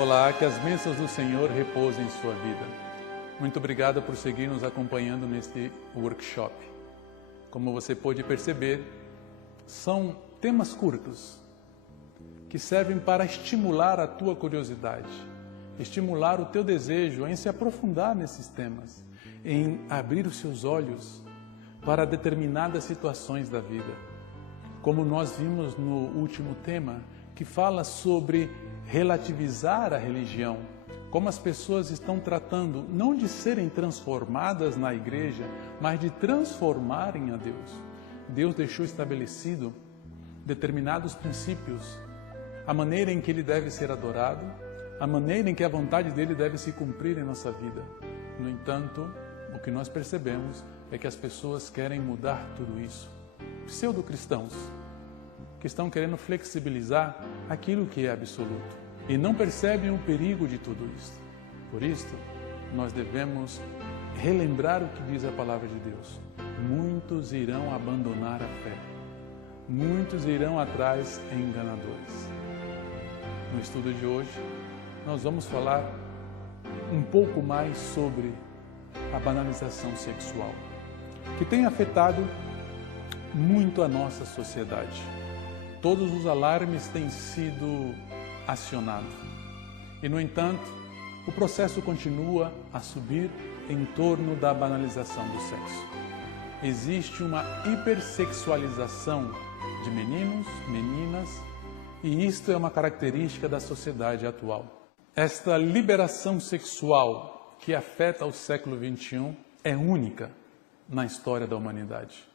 Olá, que as bênçãos do Senhor repousem em sua vida. Muito obrigado por seguir nos acompanhando neste workshop. Como você pôde perceber, são temas curtos que servem para estimular a tua curiosidade, estimular o teu desejo em se aprofundar nesses temas, em abrir os seus olhos para determinadas situações da vida. Como nós vimos no último tema, que fala sobre relativizar a religião, como as pessoas estão tratando não de serem transformadas na igreja, mas de transformarem a Deus. Deus deixou estabelecido determinados princípios, a maneira em que Ele deve ser adorado, a maneira em que a vontade dEle deve se cumprir em nossa vida. No entanto, o que nós percebemos é que as pessoas querem mudar tudo isso. Pseudo-cristãos, que estão querendo flexibilizar aquilo que é absoluto e não percebem o perigo de tudo isso. Por isso, nós devemos relembrar o que diz a palavra de Deus. Muitos irão abandonar a fé. Muitos irão atrás de enganadores. No estudo de hoje, nós vamos falar um pouco mais sobre a banalização sexual, que tem afetado muito a nossa sociedade. Todos os alarmes têm sido acionados. E, no entanto, o processo continua a subir em torno da banalização do sexo. Existe uma hipersexualização de meninos, meninas, e isto é uma característica da sociedade atual. Esta liberação sexual que afeta o século XXI é única na história da humanidade.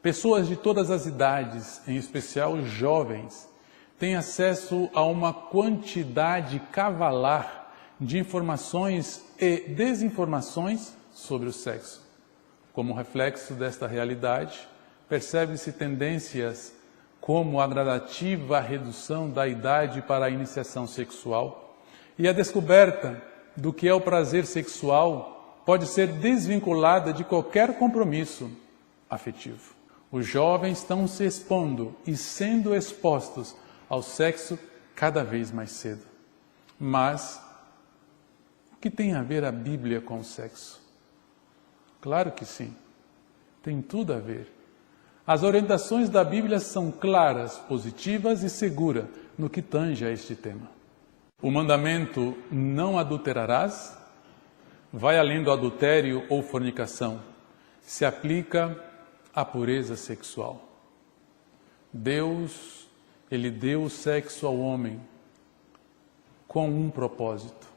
Pessoas de todas as idades, em especial jovens, têm acesso a uma quantidade cavalar de informações e desinformações sobre o sexo. Como reflexo desta realidade, percebe-se tendências como a gradativa redução da idade para a iniciação sexual e a descoberta do que é o prazer sexual pode ser desvinculada de qualquer compromisso afetivo. Os jovens estão se expondo e sendo expostos ao sexo cada vez mais cedo. Mas, o que tem a ver a Bíblia com o sexo? Claro que sim, tem tudo a ver. As orientações da Bíblia são claras, positivas e seguras no que tange a este tema. O mandamento "não adulterarás" vai além do adultério ou fornicação. Se aplica à pureza sexual. Deus, Ele deu o sexo ao homem com um propósito.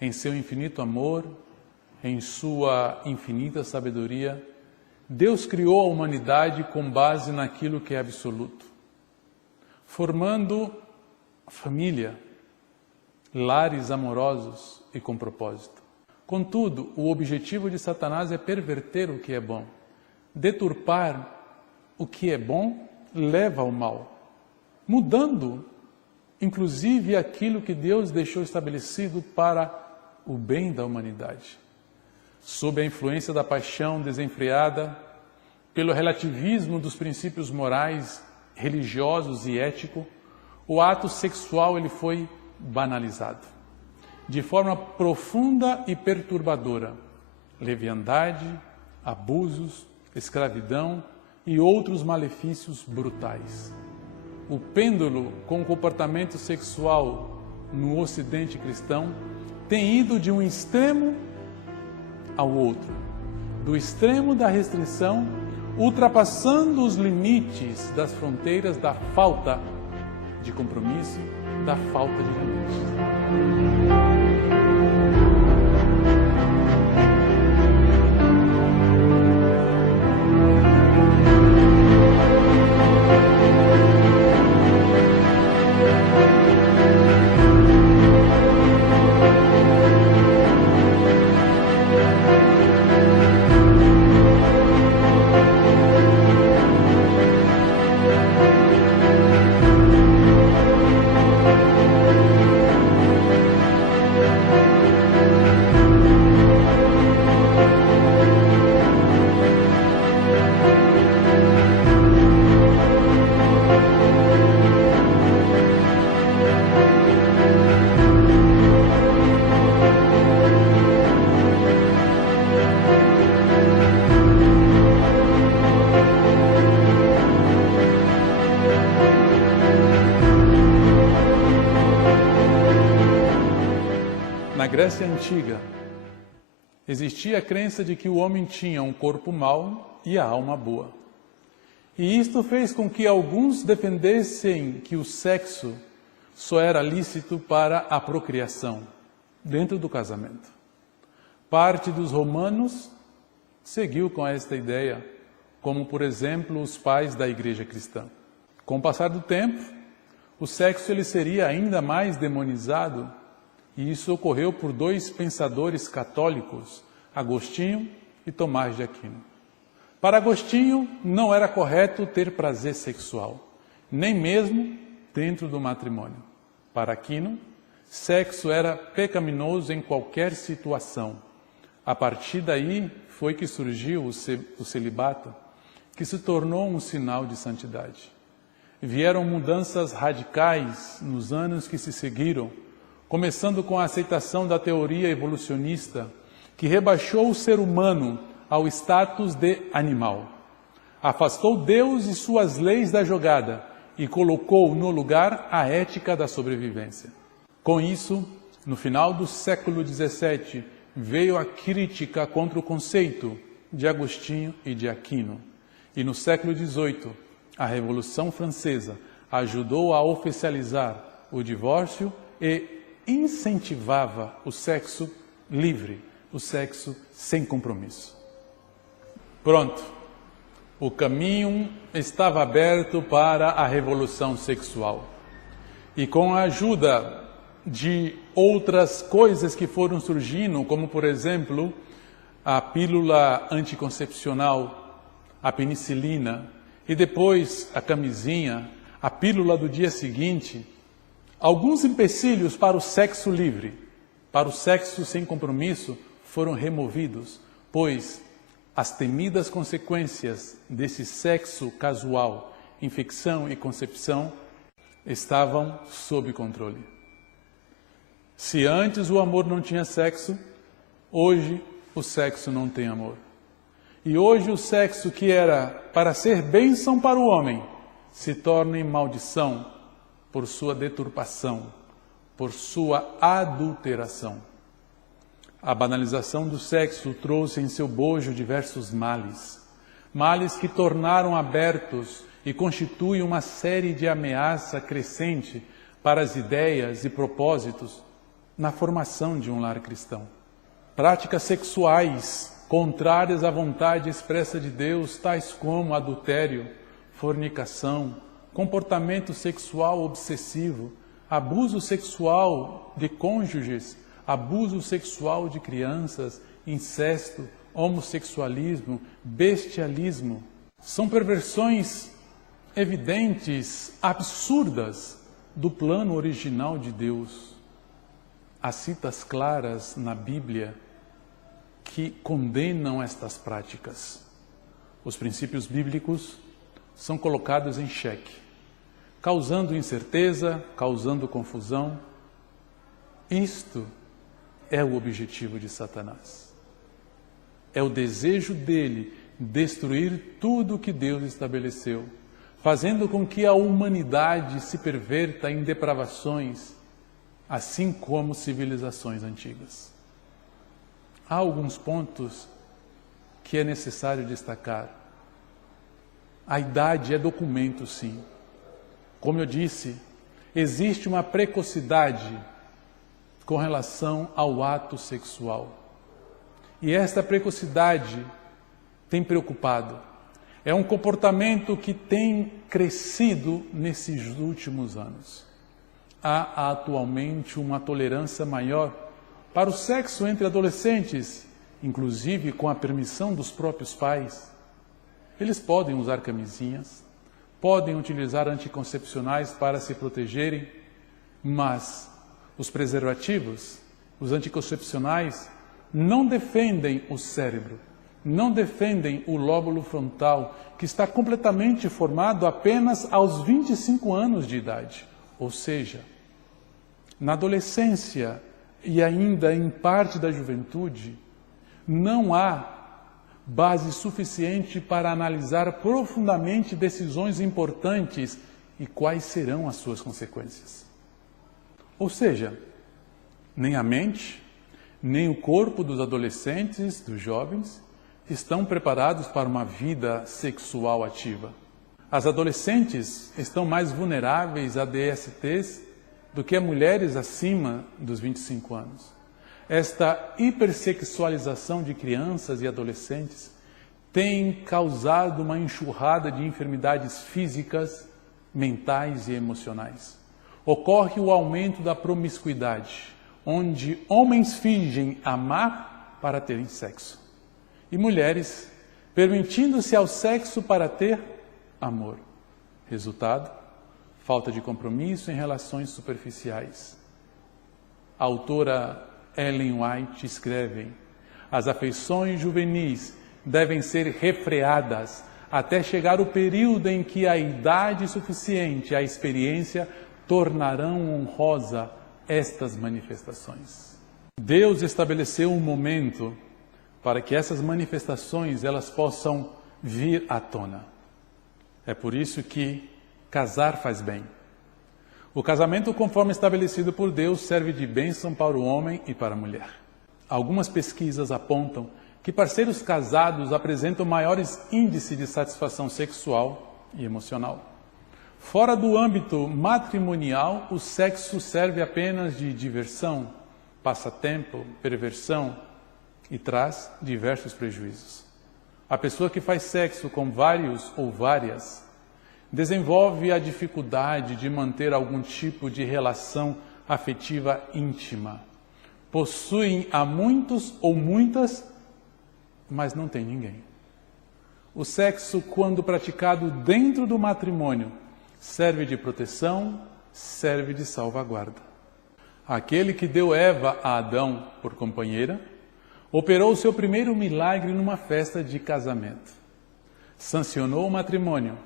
Em seu infinito amor, em sua infinita sabedoria, Deus criou a humanidade com base naquilo que é absoluto, formando família, lares amorosos e com propósito. Contudo, o objetivo de Satanás é perverter o que é bom. Deturpar o que é bom leva ao mal, mudando, inclusive, aquilo que Deus deixou estabelecido para o bem da humanidade. Sob a influência da paixão desenfreada, pelo relativismo dos princípios morais, religiosos e éticos, o ato sexual ele foi banalizado, de forma profunda e perturbadora. Leviandade, abusos, escravidão e outros malefícios brutais. O pêndulo com o comportamento sexual no Ocidente cristão tem ido de um extremo ao outro, do extremo da restrição, ultrapassando os limites das fronteiras da falta de compromisso, da falta de limites. Grécia Antiga, existia a crença de que o homem tinha um corpo mau e a alma boa. E isto fez com que alguns defendessem que o sexo só era lícito para a procriação, dentro do casamento. Parte dos romanos seguiu com esta ideia, como, por exemplo, os pais da igreja cristã. Com o passar do tempo, o sexo ele seria ainda mais demonizado, e isso ocorreu por dois pensadores católicos, Agostinho e Tomás de Aquino. Para Agostinho, não era correto ter prazer sexual, nem mesmo dentro do matrimônio. Para Aquino, sexo era pecaminoso em qualquer situação. A partir daí foi que surgiu o celibato, que se tornou um sinal de santidade. Vieram mudanças radicais nos anos que se seguiram, começando com a aceitação da teoria evolucionista, que rebaixou o ser humano ao status de animal. Afastou Deus e suas leis da jogada e colocou no lugar a ética da sobrevivência. Com isso, no final do século XVII, veio a crítica contra o conceito de Agostinho e de Aquino. E no século XVIII, a Revolução Francesa ajudou a oficializar o divórcio e incentivava o sexo livre, o sexo sem compromisso. Pronto, o caminho estava aberto para a revolução sexual. E com a ajuda de outras coisas que foram surgindo, como por exemplo, a pílula anticoncepcional, a penicilina, e depois a camisinha, a pílula do dia seguinte, alguns empecilhos para o sexo livre, para o sexo sem compromisso, foram removidos, pois as temidas consequências desse sexo casual, infecção e concepção, estavam sob controle. Se antes o amor não tinha sexo, hoje o sexo não tem amor. E hoje o sexo que era para ser bênção para o homem, se torna em maldição por sua deturpação, por sua adulteração. A banalização do sexo trouxe em seu bojo diversos males. Males que tornaram abertos e constituem uma série de ameaça crescente para as ideias e propósitos na formação de um lar cristão. Práticas sexuais contrárias à vontade expressa de Deus, tais como adultério, fornicação, comportamento sexual obsessivo, abuso sexual de cônjuges, abuso sexual de crianças, incesto, homossexualismo, bestialismo, são perversões evidentes, absurdas do plano original de Deus. Há citas claras na Bíblia que condenam estas práticas. Os princípios bíblicos são colocados em xeque, causando incerteza, causando confusão. Isto é o objetivo de Satanás. É o desejo dele destruir tudo o que Deus estabeleceu, fazendo com que a humanidade se perverta em depravações, assim como civilizações antigas. Há alguns pontos que é necessário destacar. A idade é documento, sim. Como eu disse, existe uma precocidade com relação ao ato sexual. E esta precocidade tem preocupado. É um comportamento que tem crescido nesses últimos anos. Há atualmente uma tolerância maior para o sexo entre adolescentes, inclusive com a permissão dos próprios pais. Eles podem usar camisinhas, podem utilizar anticoncepcionais para se protegerem, mas os preservativos, os anticoncepcionais, não defendem o cérebro, não defendem o lóbulo frontal, que está completamente formado apenas aos 25 anos de idade. Ou seja, na adolescência e ainda em parte da juventude, não há base suficiente para analisar profundamente decisões importantes e quais serão as suas consequências. Ou seja, nem a mente, nem o corpo dos adolescentes, dos jovens, estão preparados para uma vida sexual ativa. As adolescentes estão mais vulneráveis a DSTs do que mulheres acima dos 25 anos. Esta hipersexualização de crianças e adolescentes tem causado uma enxurrada de enfermidades físicas, mentais e emocionais. Ocorre o aumento da promiscuidade, onde homens fingem amar para terem sexo, e mulheres permitindo-se ao sexo para ter amor. Resultado: falta de compromisso em relações superficiais. A autora Ellen White escreve: as afeições juvenis devem ser refreadas até chegar o período em que a idade suficiente e a experiência tornarão honrosa estas manifestações. Deus estabeleceu um momento para que essas manifestações elas possam vir à tona. É por isso que casar faz bem. O casamento, conforme estabelecido por Deus, serve de bênção para o homem e para a mulher. Algumas pesquisas apontam que parceiros casados apresentam maiores índices de satisfação sexual e emocional. Fora do âmbito matrimonial, o sexo serve apenas de diversão, passatempo, perversão e traz diversos prejuízos. A pessoa que faz sexo com vários ou várias desenvolve a dificuldade de manter algum tipo de relação afetiva íntima. Possuem a muitos ou muitas, mas não tem ninguém. O sexo, quando praticado dentro do matrimônio, serve de proteção, serve de salvaguarda. Aquele que deu Eva a Adão por companheira, operou seu primeiro milagre numa festa de casamento. Sancionou o matrimônio,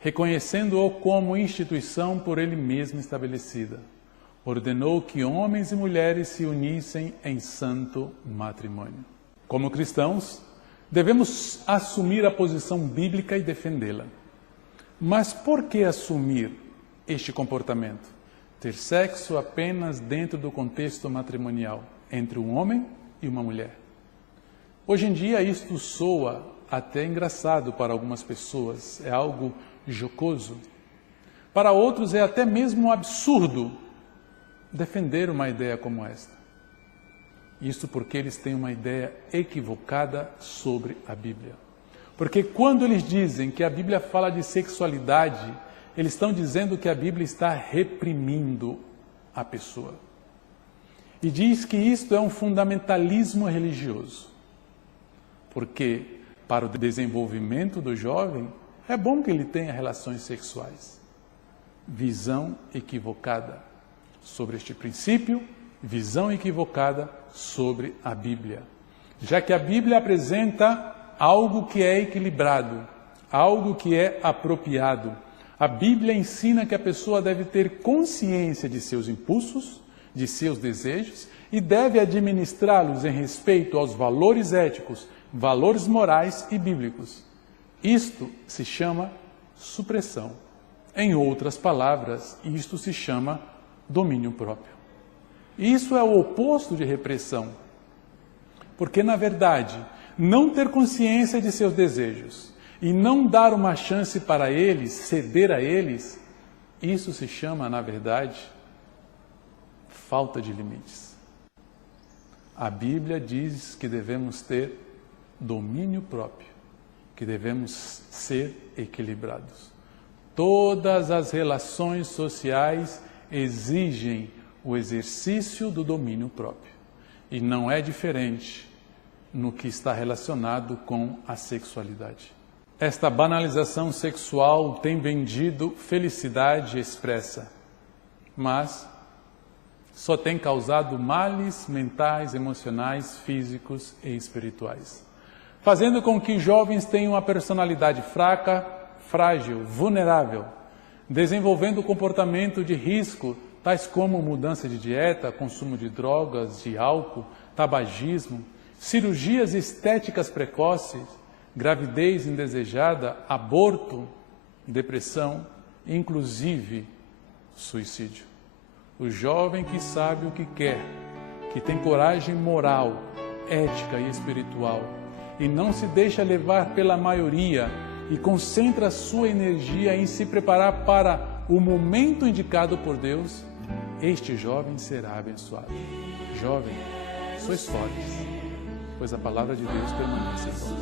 reconhecendo-o como instituição por ele mesmo estabelecida. Ordenou que homens e mulheres se unissem em santo matrimônio. Como cristãos, devemos assumir a posição bíblica e defendê-la. Mas por que assumir este comportamento? Ter sexo apenas dentro do contexto matrimonial, entre um homem e uma mulher. Hoje em dia isto soa até engraçado para algumas pessoas, é algo jocoso. Para outros é até mesmo absurdo defender uma ideia como esta. Isso porque eles têm uma ideia equivocada sobre a Bíblia. Porque quando eles dizem que a Bíblia fala de sexualidade, eles estão dizendo que a Bíblia está reprimindo a pessoa. E diz que isto é um fundamentalismo religioso. Porque para o desenvolvimento do jovem, é bom que ele tenha relações sexuais. Visão equivocada sobre este princípio, visão equivocada sobre a Bíblia. Já que a Bíblia apresenta algo que é equilibrado, algo que é apropriado. A Bíblia ensina que a pessoa deve ter consciência de seus impulsos, de seus desejos e deve administrá-los em respeito aos valores éticos, valores morais e bíblicos. Isto se chama supressão. Em outras palavras, isto se chama domínio próprio. Isso é o oposto de repressão. Porque, na verdade, não ter consciência de seus desejos e não dar uma chance para eles, ceder a eles, isso se chama, na verdade, falta de limites. A Bíblia diz que devemos ter domínio próprio, que devemos ser equilibrados. Todas as relações sociais exigem o exercício do domínio próprio. E não é diferente no que está relacionado com a sexualidade. Esta banalização sexual tem vendido felicidade expressa, mas só tem causado males mentais, emocionais, físicos e espirituais, fazendo com que jovens tenham uma personalidade fraca, frágil, vulnerável, desenvolvendo comportamento de risco, tais como mudança de dieta, consumo de drogas, de álcool, tabagismo, cirurgias estéticas precoces, gravidez indesejada, aborto, depressão, inclusive suicídio. O jovem que sabe o que quer, que tem coragem moral, ética e espiritual, e não se deixa levar pela maioria e concentra sua energia em se preparar para o momento indicado por Deus, este jovem será abençoado. Jovem, sois fortes, pois a palavra de Deus permanece em vós.